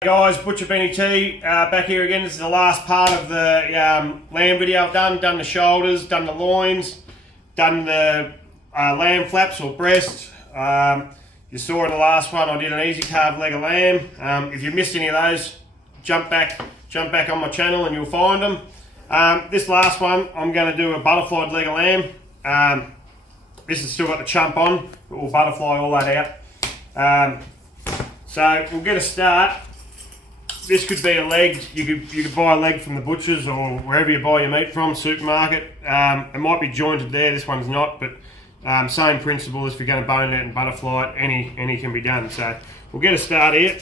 Guys, Butcher Benny T back here again. This is the last part of the lamb video I've done the shoulders, done the loins, done the lamb flaps or breast. You saw in the last one I did an easy carve leg of lamb. If you missed any of those, jump back on my channel and you'll find them. This last one I'm going to do a butterflied leg of lamb. This has still got the chump on, but we'll butterfly all that out. So we'll get a start. This could be a leg. You could buy a leg from the butchers or wherever you buy your meat from, supermarket. It might be jointed there. This one's not, but same principle as if you're going to bone it and butterfly it. Any can be done. So we'll get a start here.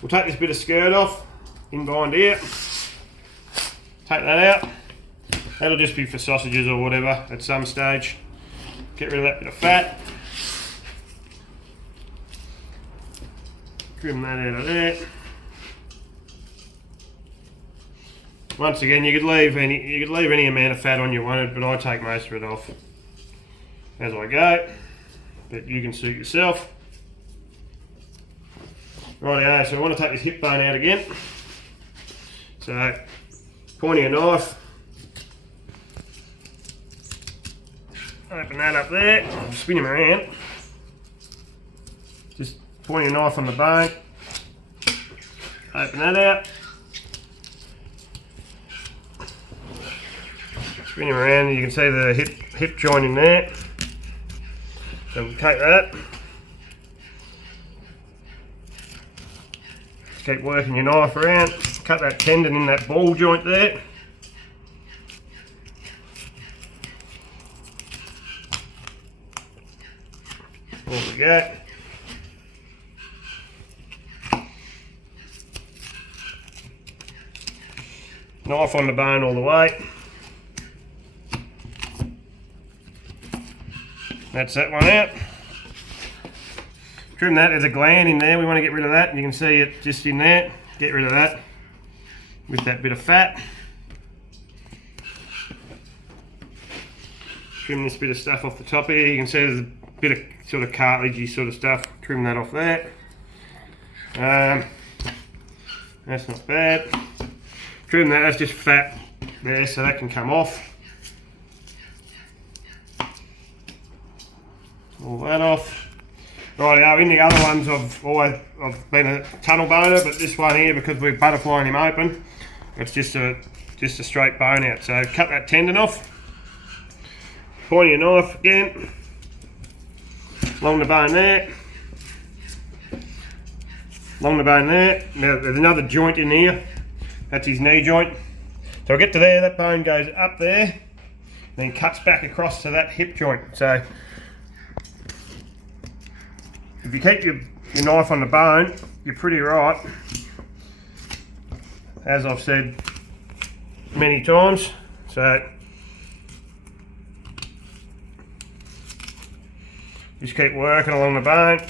We'll take this bit of skirt off, in behind here. Take that out. That'll just be for sausages or whatever at some stage. Get rid of that bit of fat. Trim that out of there. Once again, you could leave any amount of fat on you wanted, but I take most of it off as I go. But you can suit yourself. Rightio, so I want to take this hip bone out again. So, pointing a knife. Open that up there. I'll spin him around. Just pointing a knife on the bone. Open that out. Spin him around and you can see the hip joint in there. So we'll take that. Just keep working your knife around. Cut that tendon in that ball joint there. There we go. Knife on the bone all the way. That's that one out. Trim that. There's a gland in there. We want to get rid of that. You can see it just in there. Get rid of that with that bit of fat. Trim this bit of stuff off the top here. You can see there's a bit of sort of cartilagey sort of stuff. Trim that off there. That's not bad. Trim that. That's just fat there, so that can come off. All that off. Right, in the other ones I've been a tunnel boner, but this one here, because we're butterflying him open, it's just a straight bone out. So cut that tendon off. Point your knife again along the bone there. Along the bone there. Now there's another joint in here. That's his knee joint. So I get to there. That bone goes up there, then cuts back across to that hip joint. So if you keep your knife on the bone, you're pretty right. As I've said many times. So just keep working along the bone.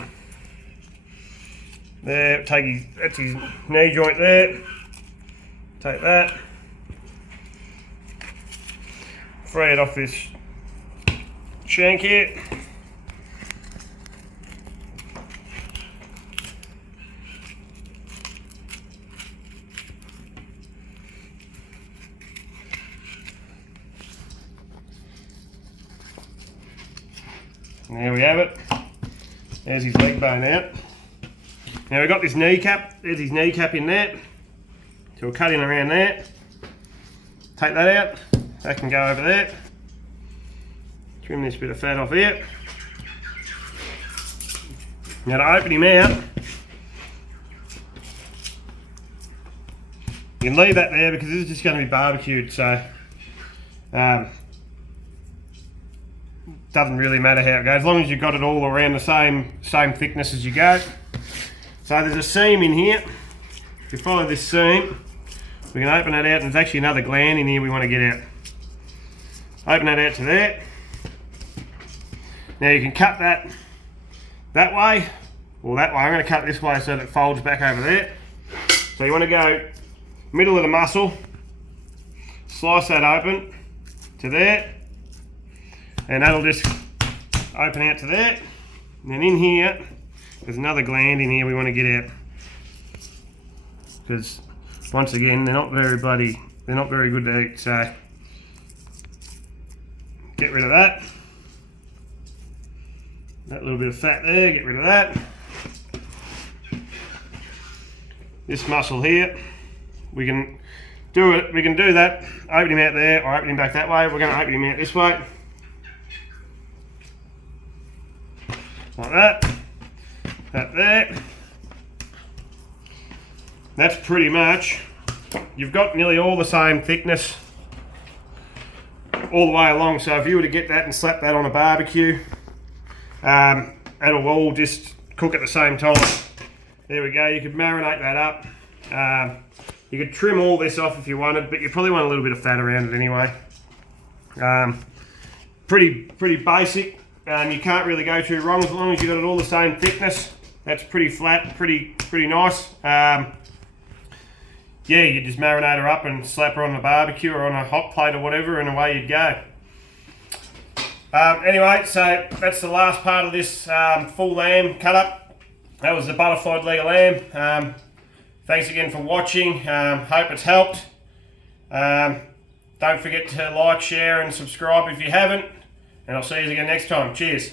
There, that's his knee joint there. Take that. Free it off this shank here. And there we have it. There's his leg bone out. Now we've got this kneecap. There's his kneecap in there. So we'll cut in around there. Take that out. That can go over there. Trim this bit of fat off here. Now to open him out, you can leave that there because this is just going to be barbecued. So doesn't really matter how it goes, as long as you've got it all around the same thickness as you go. So there's a seam in here. If you follow this seam, we can open that out, and there's actually another gland in here we want to get out. Open that out to there. Now you can cut that way or that way. I'm going to cut this way so that it folds back over there. So you want to go middle of the muscle, slice that open to there, and that'll just open out to there. And then in here, there's another gland in here we want to get out. because once again they're not very good to eat. So get rid of that. That little bit of fat there, get rid of that. This muscle here, we can do that, open him out there or open him back that way. We're going to open him out this way. Like that. That there. That's pretty much, you've got nearly all the same thickness all the way along. So if you were to get that and slap that on a barbecue, it'll all just cook at the same time. There we go, you could marinate that up. You could trim all this off if you wanted, but you probably want a little bit of fat around it anyway. Pretty basic. You can't really go too wrong as long as you've got it all the same thickness. That's pretty flat, pretty nice. Yeah, you just marinate her up and slap her on the barbecue or on a hot plate or whatever, and away you'd go. Anyway, so that's the last part of this full lamb cut up. That was the butterflied leg of lamb. Thanks again for watching. Hope it's helped. Don't forget to like, share and subscribe if you haven't. And I'll see you again next time. Cheers.